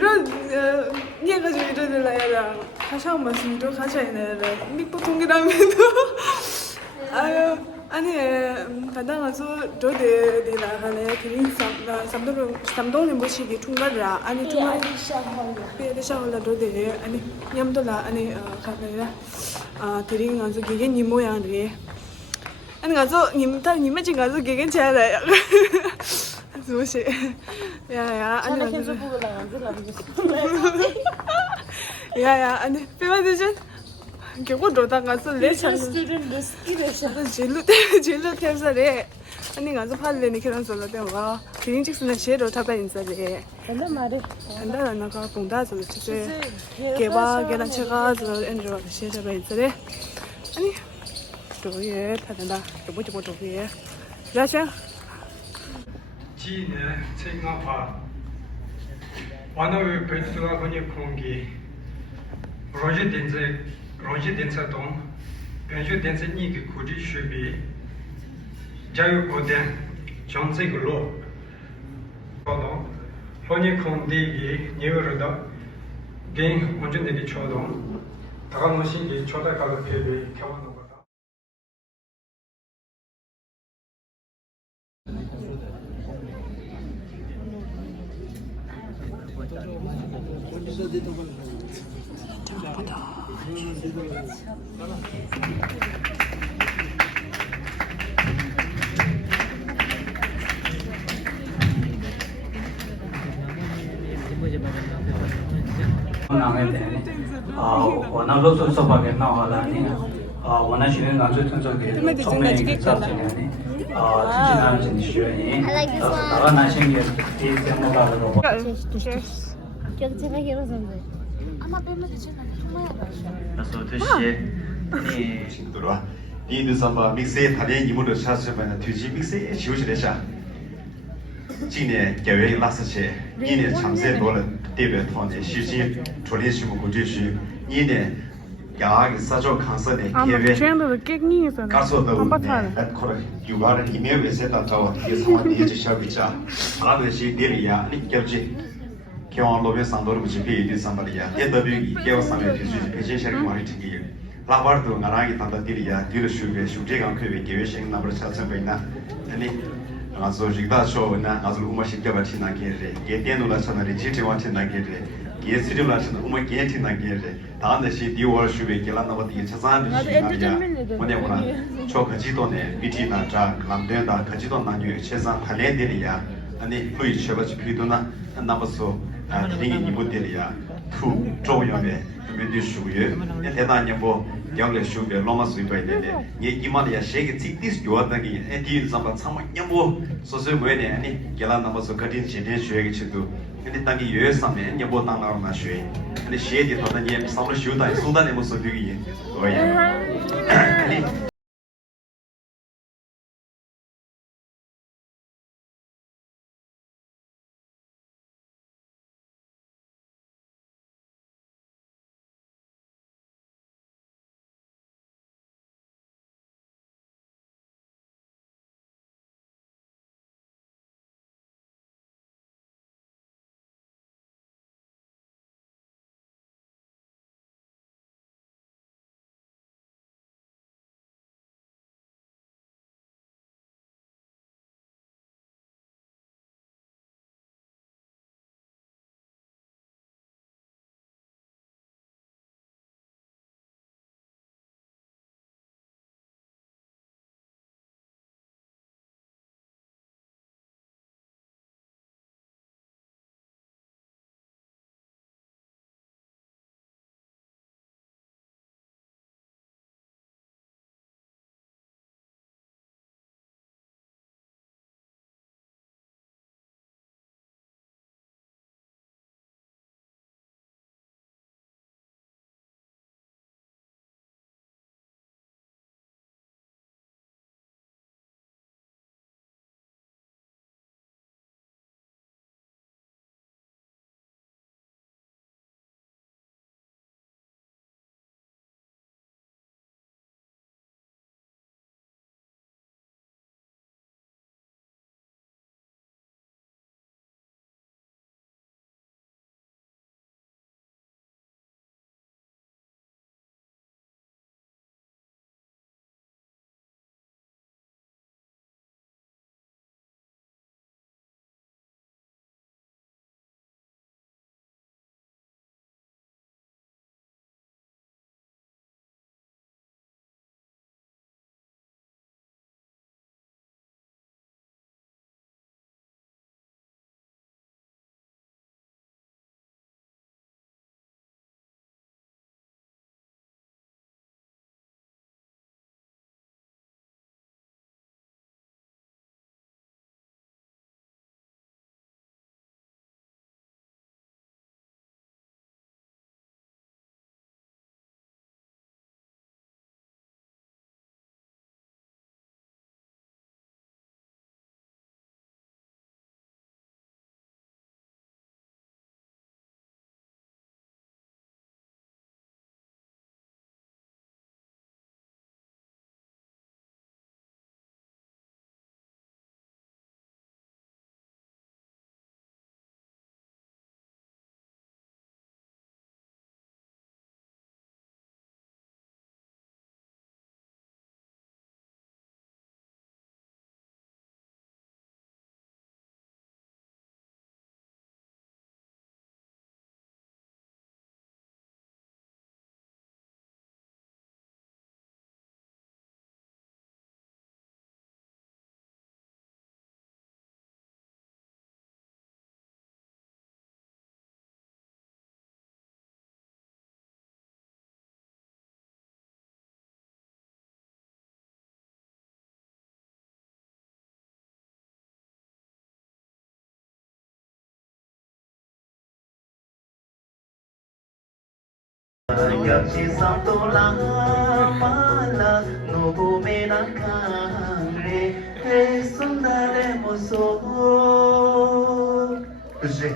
이런 얘가지고 이러들라야 가상 말씀도 가져야네. 믿고 동기라면도 아유 아니 가다가 저들이라 하네 그린 삼도는 뭐시기 통과라 아니 통과 배에 샤올라 저들 아니 냠돌라 아니 가면라 드링 가서 기계 니 모양이 아니 가서 님이 지금 가서 기계 잘해요. 是是，呀，安妮就是。呀，安妮，别问这些，给我找到个是来钱。제일로 태우사래. 아니 가서 팔래니 그런 소리 되고. 그린 직선에 제로 타다 인사래. 근데 말해. 안다라 나가 봉다서 진짜 개바 개나 제가 저 엔저 시에서 인사래. 아니 저게 타다. 뭐 저게. 자샤. 今年青安法，完了为本次拉国内空给，罗日电车动，本月电车你给库里设备，加油过电，将这个路，好动，国内空地给你个的，给完全那个桥动，大家弄新的桥带搞个配备，开完那个。 我那时候说把给闹好了，我那些人干脆从这里从那个找进来的，自己拿进去学的，大概那些也也怎么搞的都。 그래서 드시에 이 친구들아 니들 삼바 믹스에 다른 이모를 찾으면 뒤지 믹스에 지우시래자今年9月20日一年长线多了代表团的实际处理项目估计是一年야사조 강선의 계획 가서도 그걸 유가를 이메 외세다 저 상황이 해주셔야겠죠. 아들이 내리야 아니 겹지 개원 로베 상도를 무지피 이디 삼바리야 대더비 개원 상에 뒤지 배제셔리 말이 되기 라바르도 나라기 단다들이야 뒤를 슈베 슈제가 그 계획식 나버를 찾아보이나 아니 나서 지다 쇼나 나서 우마시 개발치나 게레 게데노라 차나리 지티와치나 게레 게스리라 차나 우마 게티나 게레 다한데시 디월 슈베 게란나버디 차산데 시나리아 뭐냐고나 저 가지도네 미티나 자 람데다 가지도 나뉴 최상 할레데리아 아니 루이 셔바치 피도나 나버소 드링이 이모델이야 투 조용해 메디 슈예 대단히 뭐 양례 슈베 로마스 이도이데 예 이마리아 셰게 틱디스 요아다기 에디 잠바 참마 냠보 소세 뭐네 아니 게라 나버서 가딘 시데 슈에게 치도 근데 땅이 요에서면 냠보 땅나로나 슈에 근데 셰디 더다니 삼로 슈다 소다네 모습 되기 아니 역시 산토라 말라 노보메나 칸레 순다레 모소 그치?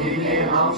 내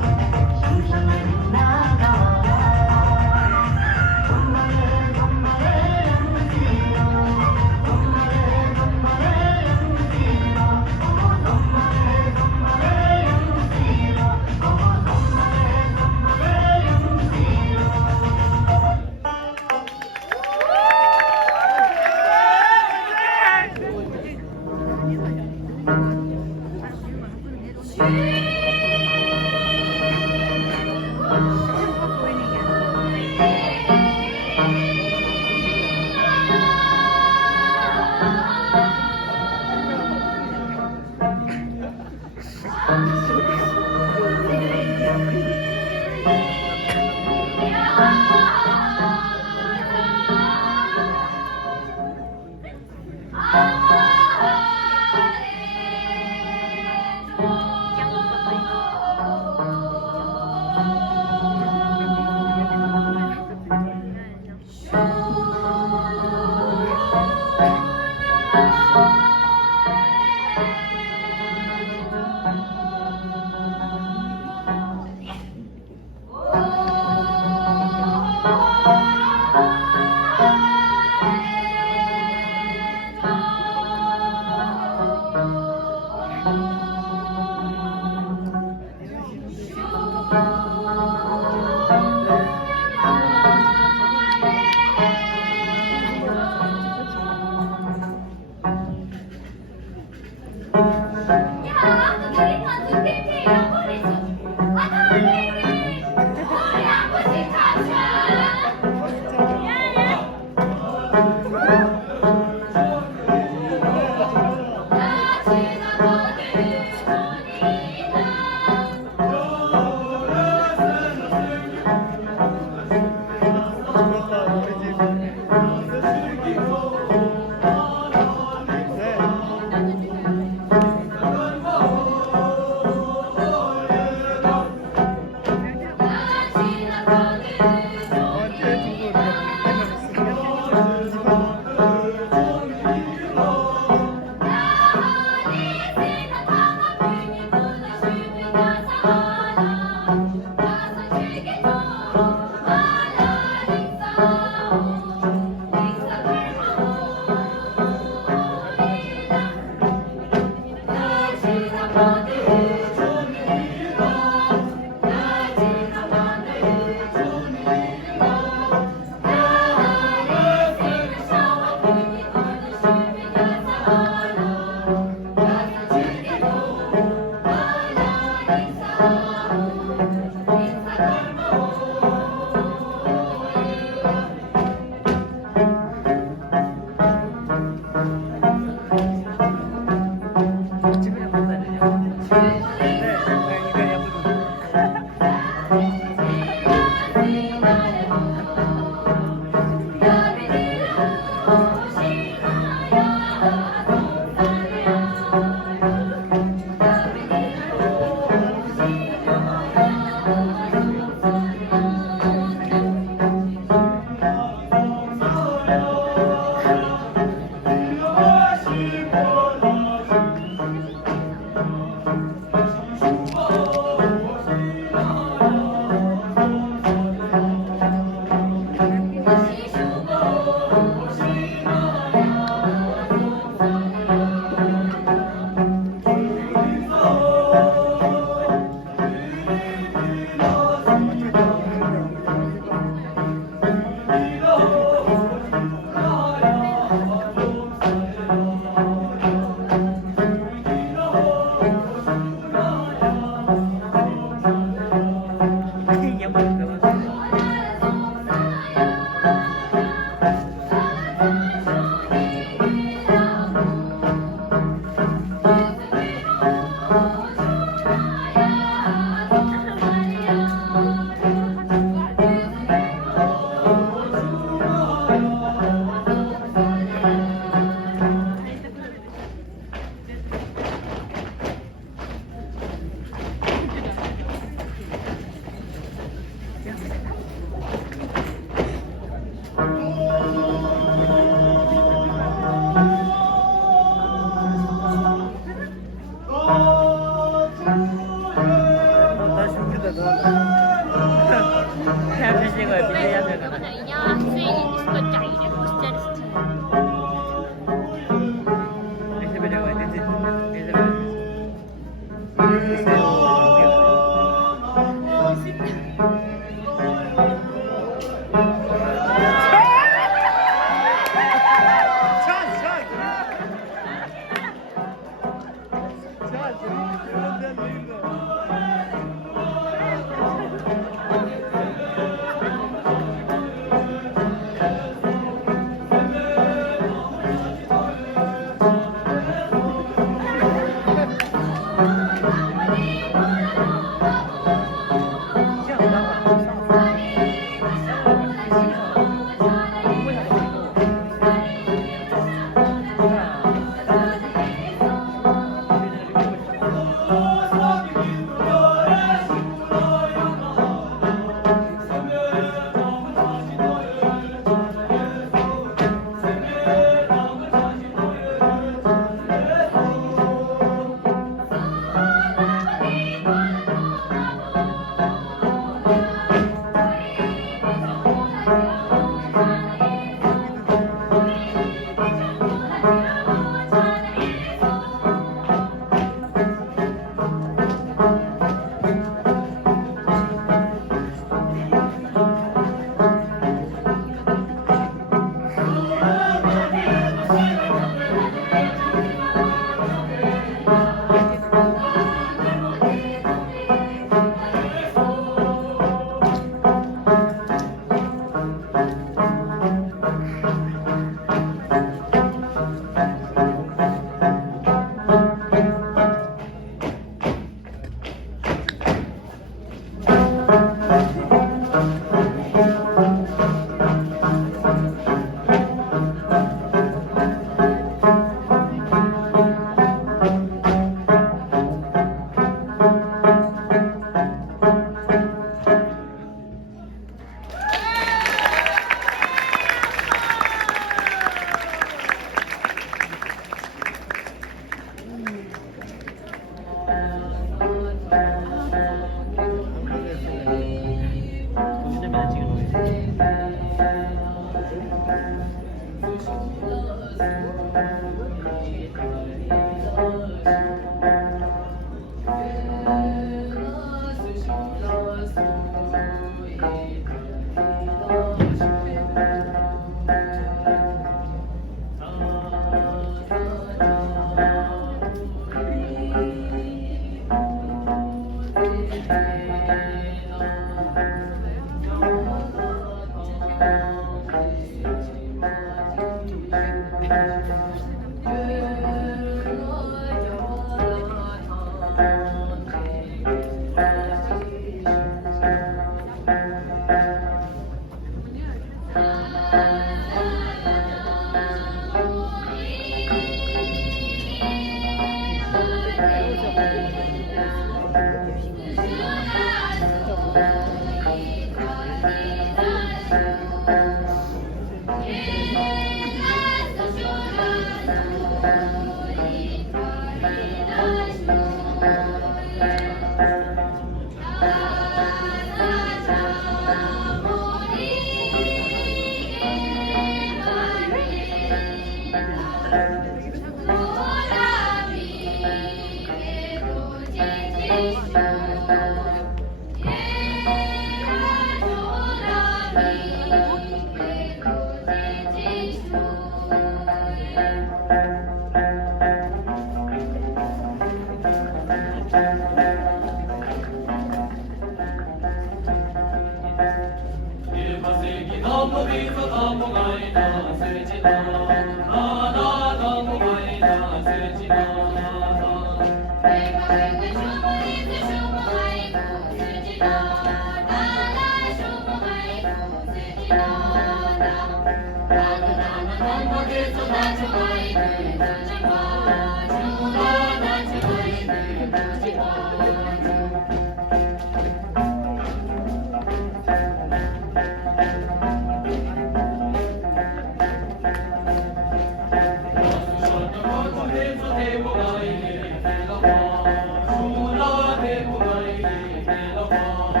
대보가 이리 대보가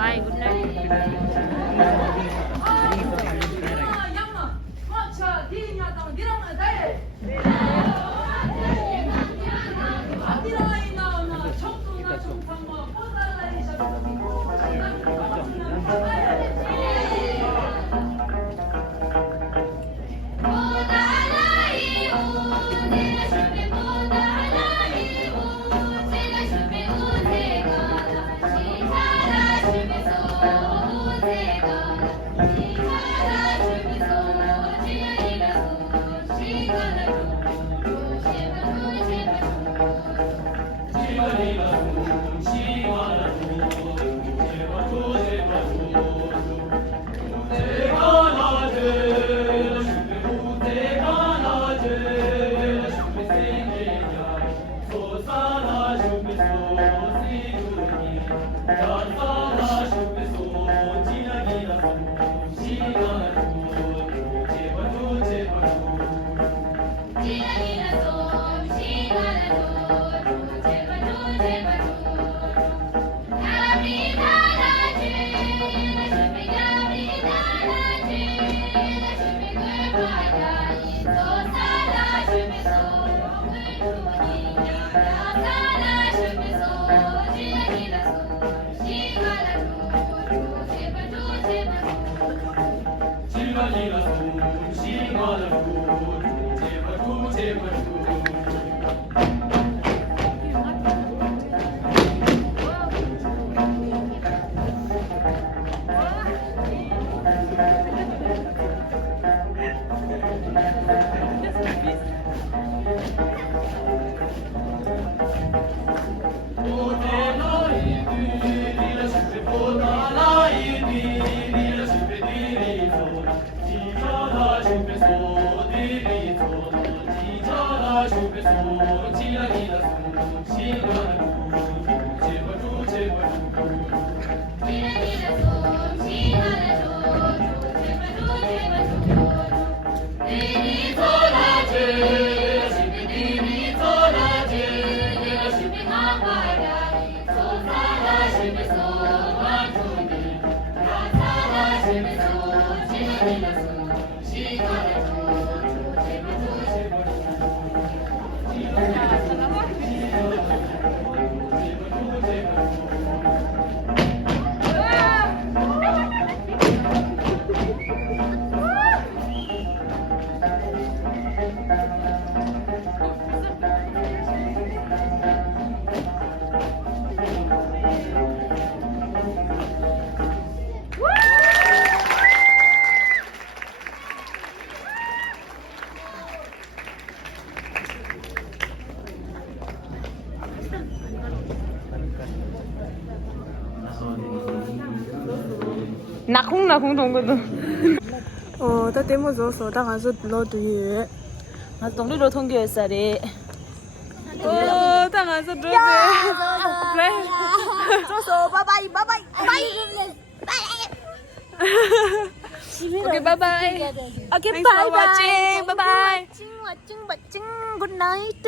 Bye, good night. 나콩 동거든. 다 때문에 당해서 러드에. 나 동리로 통계했어리. 당해서 러드에. So bye bye. Okay, bye bye. Okay, Thanks bye for watching. Bye bye. Watching. Good night.